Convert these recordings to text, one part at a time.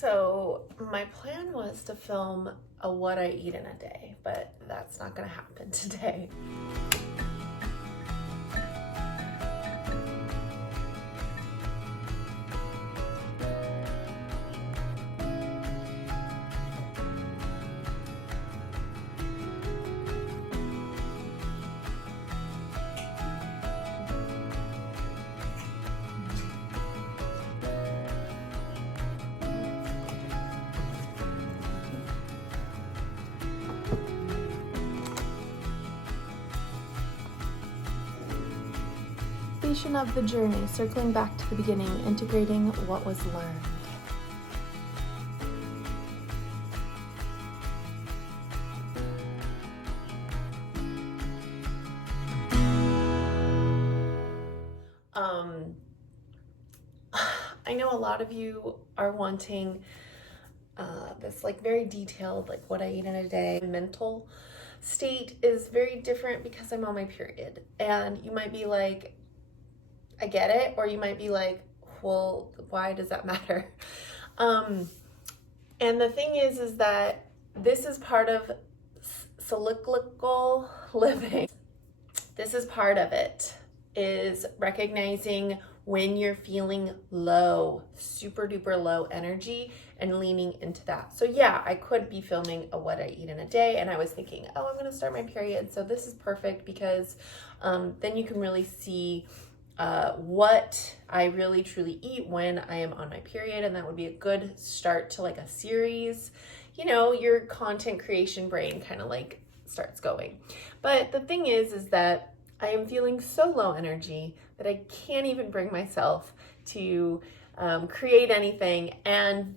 So my plan was to film a what I eat in a day, but that's not gonna happen today. Completion of the journey, circling back to the beginning, integrating what was learned. I know a lot of you are wanting this like very detailed, like what I eat in a day. Mental state is very different because I'm on my period, and you might be like, I get it, or you might be like, well, why does that matter? And the thing is that this is part of cyclical living. This is part of it, is recognizing when you're feeling low, super duper low energy, and leaning into that. So yeah, I could be filming a what I eat in a day, and I was thinking, oh, I'm gonna start my period, so this is perfect because then you can really see what I really truly eat when I am on my period, and that would be a good start to like a series. You know, your content creation brain kind of like starts going. But the thing is that I am feeling so low energy that I can't even bring myself to create anything. And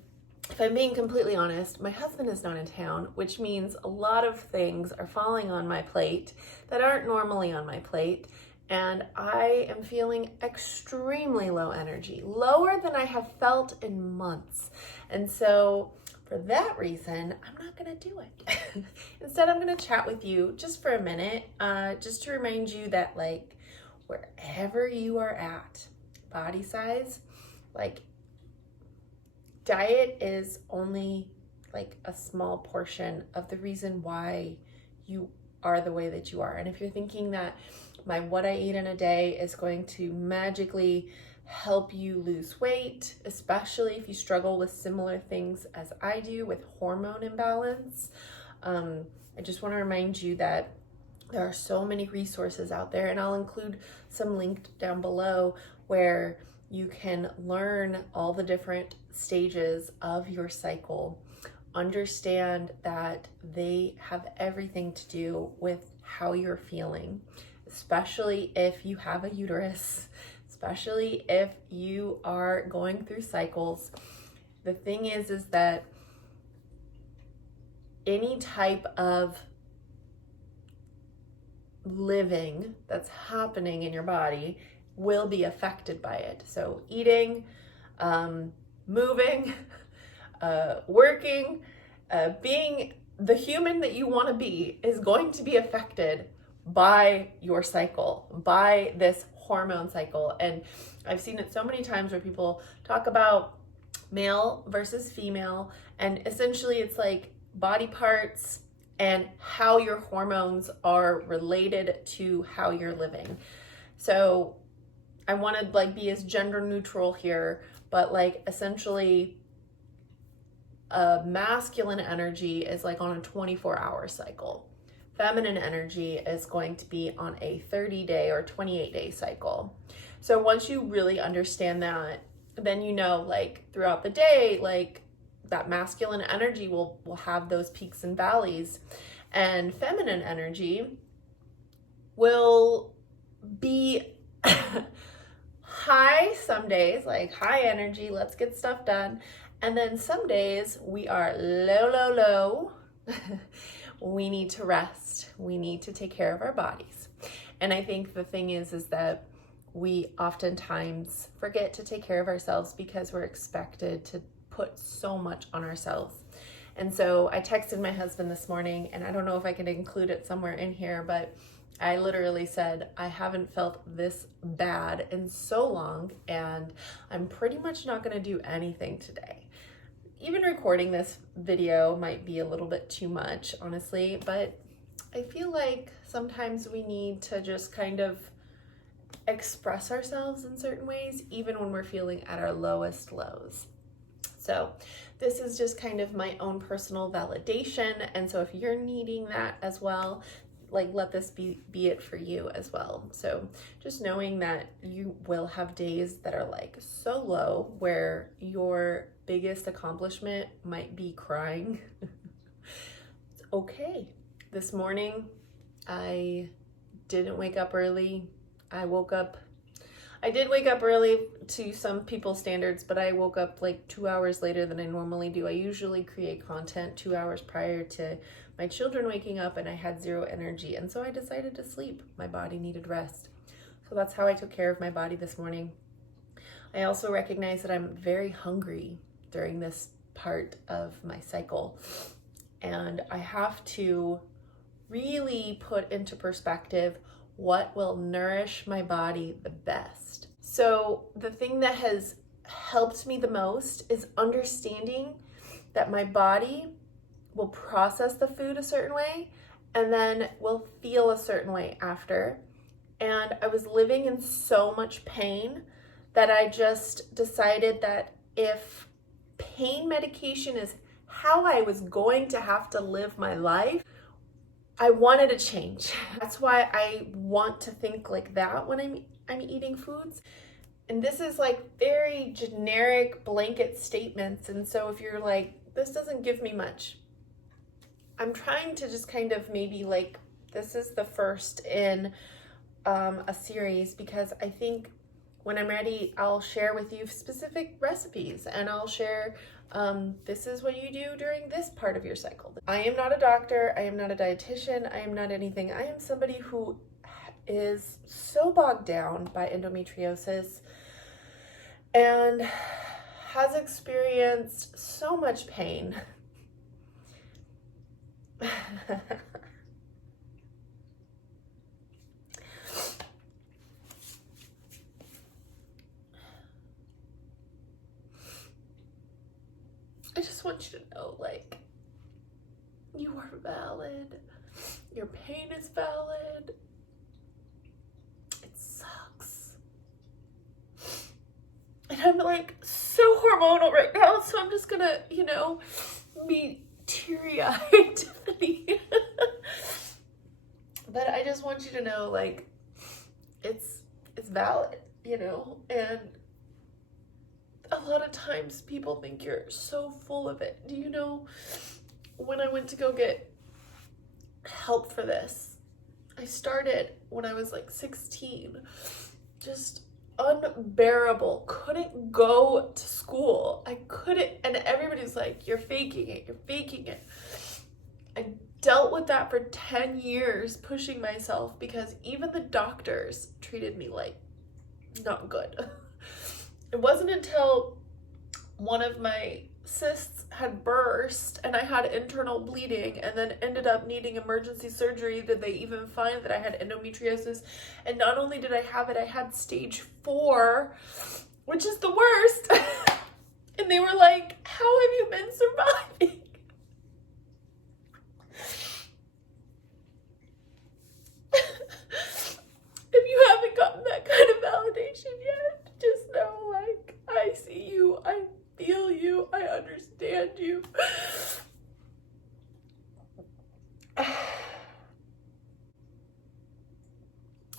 if I'm being completely honest, my husband is not in town, which means a lot of things are falling on my plate that aren't normally on my plate. And I am feeling extremely low energy, lower than I have felt in months. And so for that reason, I'm not gonna do it. Instead, I'm gonna chat with you just for a minute, just to remind you that like wherever you are at, body size, like diet is only like a small portion of the reason why you are the way that you are. And if you're thinking that my what I eat in a day is going to magically help you lose weight, especially if you struggle with similar things as I do with hormone imbalance, I just want to remind you that there are so many resources out there, and I'll include some linked down below where you can learn all the different stages of your cycle. Understand that they have everything to do with how you're feeling, especially if you have a uterus, especially if you are going through cycles. The thing is that any type of living that's happening in your body will be affected by it. So eating, moving, working, being the human that you want to be is going to be affected by your cycle, by this hormone cycle. And I've seen it so many times where people talk about male versus female, and essentially it's like body parts and how your hormones are related to how you're living. So I want to like be as gender neutral here, but like essentially masculine energy is like on a 24-hour cycle. Feminine energy is going to be on a 30-day or 28-day cycle. So once you really understand that, then you know like throughout the day, like that masculine energy will have those peaks and valleys, and feminine energy will be high some days, like high energy, let's get stuff done. And then some days we are low. We need to rest. We need to take care of our bodies. And I think the thing is that we oftentimes forget to take care of ourselves because we're expected to put so much on ourselves. And so I texted my husband this morning, and I don't know if I can include it somewhere in here, but I literally said, I haven't felt this bad in so long, and I'm pretty much not gonna do anything today. even recording this video might be a little bit too much, honestly, but I feel like sometimes we need to just kind of express ourselves in certain ways, even when we're feeling at our lowest lows. So this is just kind of my own personal validation. And so if you're needing that as well, like, let this be it for you as well. So just knowing that you will have days that are like so low where your biggest accomplishment might be crying. It's okay. This morning, I didn't wake up early. I did wake up early to some people's standards, but I woke up like 2 hours later than I normally do. I usually create content 2 hours prior to my children waking up, and I had zero energy. And so I decided to sleep. My body needed rest. So that's how I took care of my body this morning. I also recognize that I'm very hungry during this part of my cycle. And I have to really put into perspective what will nourish my body the best. So the thing that has helped me the most is understanding that my body will process the food a certain way and then will feel a certain way after. And I was living in so much pain that I just decided that if pain medication is how I was going to have to live my life, I wanted to change. That's why I want to think like that when I'm eating foods. And this is like very generic blanket statements. And so if you're like, this doesn't give me much, I'm trying to just kind of maybe like, this is the first in a series, because I think when I'm ready, I'll share with you specific recipes, and I'll share this is what you do during this part of your cycle. I am not a doctor. I am not a dietitian. I am not anything. I am somebody who is so bogged down by endometriosis and has experienced so much pain. I just want you to know, like, you are valid. Your pain is valid. It sucks. And I'm like so hormonal right now, so I'm just gonna, be teary-eyed. But I just want you to know, like, it's valid, and a lot of times people think you're so full of it. Do you know, when I went to go get help for this, I started when I was like 16, just unbearable, couldn't go to school. I couldn't, and everybody's like, you're faking it. I dealt with that for 10 years, pushing myself, because even the doctors treated me like not good. It wasn't until one of my cysts had burst and I had internal bleeding and then ended up needing emergency surgery did they even find that I had endometriosis. And not only did I have it, I had stage 4, which is the worst. And they were like, how have you been surviving? If you haven't gotten that kind of validation yet, just know, like, I see you, I feel you, I understand you.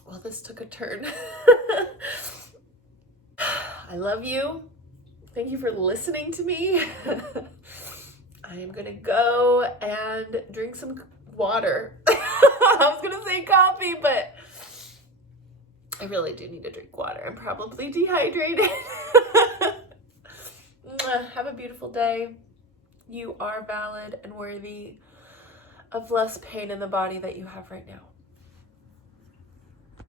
Well, this took a turn. I love you. Thank you for listening to me. I am gonna go and drink some water. I was gonna say coffee, but I really do need to drink water. I'm probably dehydrated. Have a beautiful day. You are valid and worthy of less pain in the body that you have right now.